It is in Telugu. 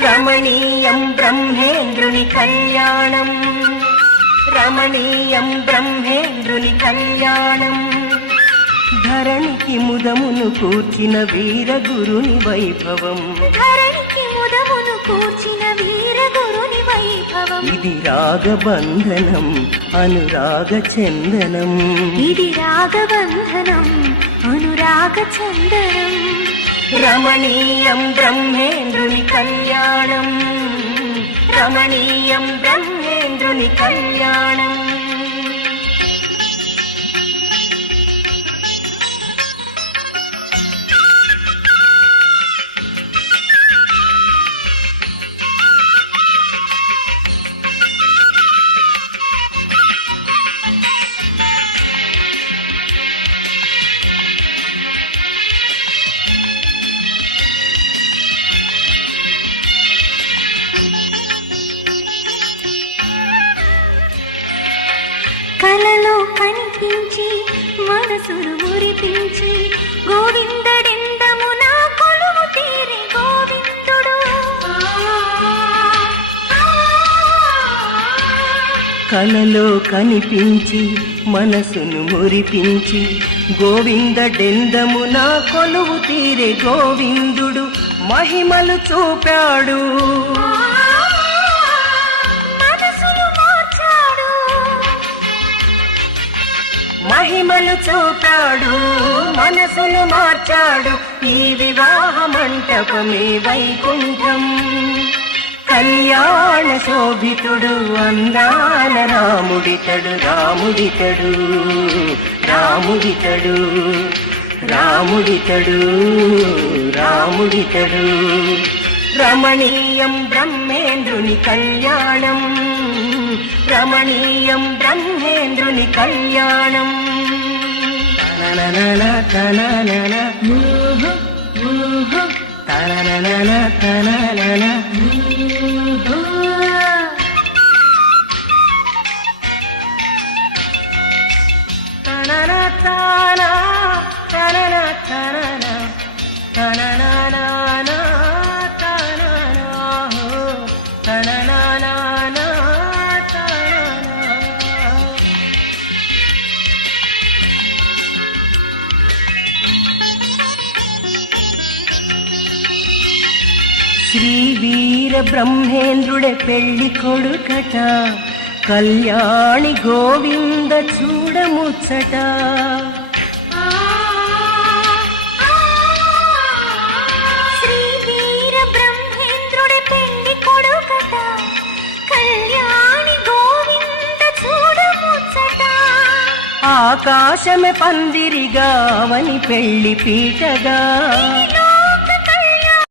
రమణీయం బ్రహ్మేంద్రుని కళ్యాణం రమణీయం బ్రహ్మేంద్రుని కళ్యాణం ధరణికి ముదమును కూర్చిన వీరగురుని వైభవం ధరణికి ముదమును కూర్చిన వీరగురుని వైభవం ఇది రాగబంధనం అనురాగ చందనం ఇది రాగబంధనం అనురాగ చందనం రమణీయం బ్రహ్మేంద్రుని కళ్యాణం రమణీయం బ్రహ్మేంద్రుని కళ్యాణం కలలో కనిపించి మనసును మురిపించి గోవిందడెందము నా కొలువు తీరి గోవిందుడు. కలలో కనిపించి మనసును మురిపించి గోవిందడెందము నా కొలువు తీరే గోవిందుడు. మహిమలు చూపాడు. మహిమలు చూపాడు మనసును మార్చాడు. ఈ వివాహ మంటపమే వైకుంఠం. కళ్యాణ శోభితుడు అందాల రాముడితడు రాముడితడు. రాముడితడు రాముడితడు రాముడితడు. రమణీయం బ్రహ్మేంద్రుని కళ్యాణం. రమణీయం బ్రహ్మేంద్రుని కళ్యాణం. తనననన తననన ఊహు, ఊహు, తనననన తననన ఊహు. తనన తాన, శ్రీ వీర బ్రహ్మేంద్రుడే పెళ్ళి కొడుకట. కళ్యాణి గోవింద చూడముచ్చట. ఆకాశమే పందిరిగా అవని పెళ్ళి పీటగా.